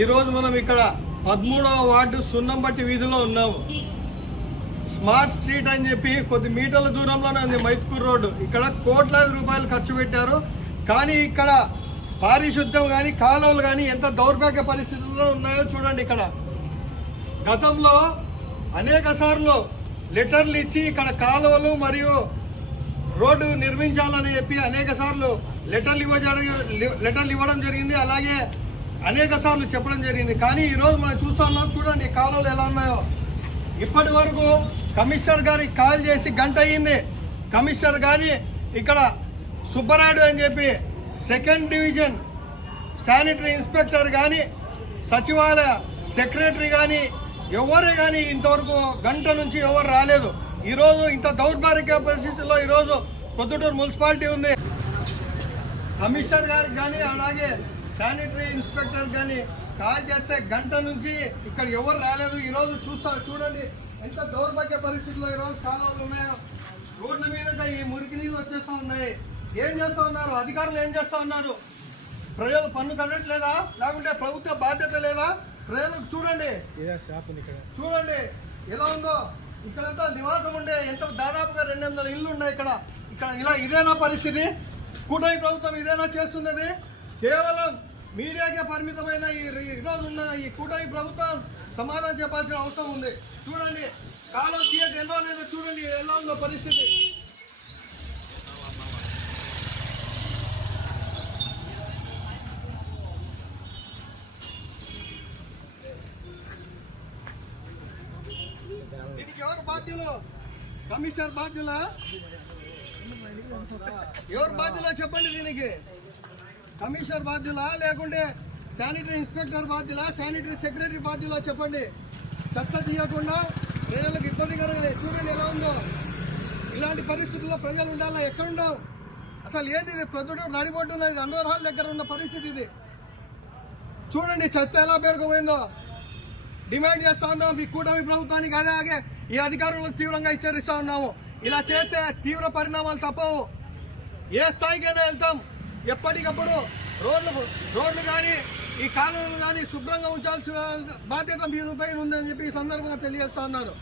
ఈరోజు మనం ఇక్కడ పదమూడవ వార్డు సున్నంబట్టి వీధిలో ఉన్నాము. స్మార్ట్ స్ట్రీట్ అని చెప్పి కొద్ది మీటర్ల దూరంలోనే ఉంది మైత్కూర్ రోడ్డు. ఇక్కడ కోట్లాది రూపాయలు ఖర్చు పెట్టారు. కానీ ఇక్కడ పారిశుద్ధ్యం కానీ కాలువలు కానీ ఎంత దౌర్భాగ్య పరిస్థితుల్లో ఉన్నాయో చూడండి ఇక్కడ. గతంలో అనేక సార్లు లెటర్లు ఇచ్చి ఇక్కడ కాలువలు మరియు రోడ్డు నిర్మించాలని చెప్పి అనేక సార్లు లెటర్లు ఇవ్వడం లెటర్లు ఇవ్వడం జరిగింది. అలాగే అనేక సార్లు చెప్పడం జరిగింది. కానీ ఈరోజు మనం చూస్తున్నాం చూడండి కాలువలు ఎలా ఉన్నాయో. ఇప్పటి వరకు కమిషనర్ గారికి కాల్ చేసి గంట అయ్యింది. కమిషనర్ గారి ఇక్కడ సుబ్బరాయుడు అని చెప్పి సెకండ్ డివిజన్ శానిటరీ ఇన్స్పెక్టర్ కానీ సచివాలయ సెక్రటరీ కానీ ఎవరే కానీ ఇంతవరకు గంట నుంచి ఎవరు రాలేదు. ఈరోజు ఇంత దౌర్భాగ్య పరిస్థితుల్లో ఈరోజు పొద్దుటూరు మున్సిపాలిటీ ఉంది. కమిషనర్ గారికి కానీ అలాగే శానిటరీ ఇన్స్పెక్టర్ కానీ కాల్ చేస్తే గంట నుంచి ఇక్కడ ఎవరు రాలేదు. ఈరోజు చూస్తా చూడండి. ఎంత దౌర్భాగ్య పరిస్థితుల్లో ఈరోజు కాలువలు ఉన్నాయో. రోడ్ల మీద ఈ మురికి నీళ్ళు వచ్చేస్తూ ఉన్నాయి. ఏం చేస్తూ ఉన్నారు? అధికారులు ఏం చేస్తా ఉన్నారు? ప్రజలు పన్ను కట్టట్లేదా? లేకుంటే ప్రభుత్వ బాధ్యత లేదా? ప్రజలకు చూడండి. చూడండి. ఎలా ఉందో. ఇక్కడంతా నివాసం ఉండే ఎంత దాదాపుగా రెండు వందల ఇల్లు ఉన్నాయి ఇక్కడ. ఇక్కడ ఇలా ఇదేనా పరిస్థితి? కూటమి ప్రభుత్వం ఇదేనా చేస్తున్నది? కేవలం మీడియాకే పరిమితమైన ఈ ఈరోజు ఉన్న ఈ కూటమి ప్రభుత్వం సమాధానం చెప్పాల్సిన అవసరం ఉంది. చూడండి. కాలం థియేటర్ ఎలా లేదో చూడండి. ఎలా ఉందో పరిస్థితి. దీనికి ఎవరు బాధ్యులు? కమిషనర్ బాధ్యుల? ఎవరు బాధ్యులా చెప్పండి దీనికి? కమిషనర్ బాధ్యుల? లేకుంటే శానిటరీ ఇన్స్పెక్టర్ బాధ్యుల? శానిటరీ సెక్రటరీ బాధ్యుల చెప్పండి. చెత్త తీయకుండా ప్రజలకు ఇబ్బందికరంగా చూడండి ఎలా ఉందో. ఇలాంటి పరిస్థితుల్లో ప్రజలు ఉండాలా? ఎక్కడుండవు? అసలు ఏది ఇది ప్రొద్దుటూరు నడిబొడ్డున ఇది హాల్ దగ్గర ఉన్న పరిస్థితి ఇది. చూడండి చెత్త ఎలా పేరుకుపోయిందో. డిమాండ్ చేస్తా ఉన్నాము మీ కూటమి ప్రభుత్వానికి అలాగే ఈ అధికారులకు తీవ్రంగా హెచ్చరిస్తా ఉన్నాము. ఇలా చేసే తీవ్ర పరిణామాలు తప్పవు. ఏ స్థాయికైనా వెళ్తాం. ఎప్పటికప్పుడు రోడ్లు రోడ్లు కానీ ఈ కాలువలు కానీ శుభ్రంగా ఉంచాల్సిన బాధ్యత మీరు మీపై ఉందని చెప్పి ఈ సందర్భంగా తెలియజేస్తా ఉన్నారు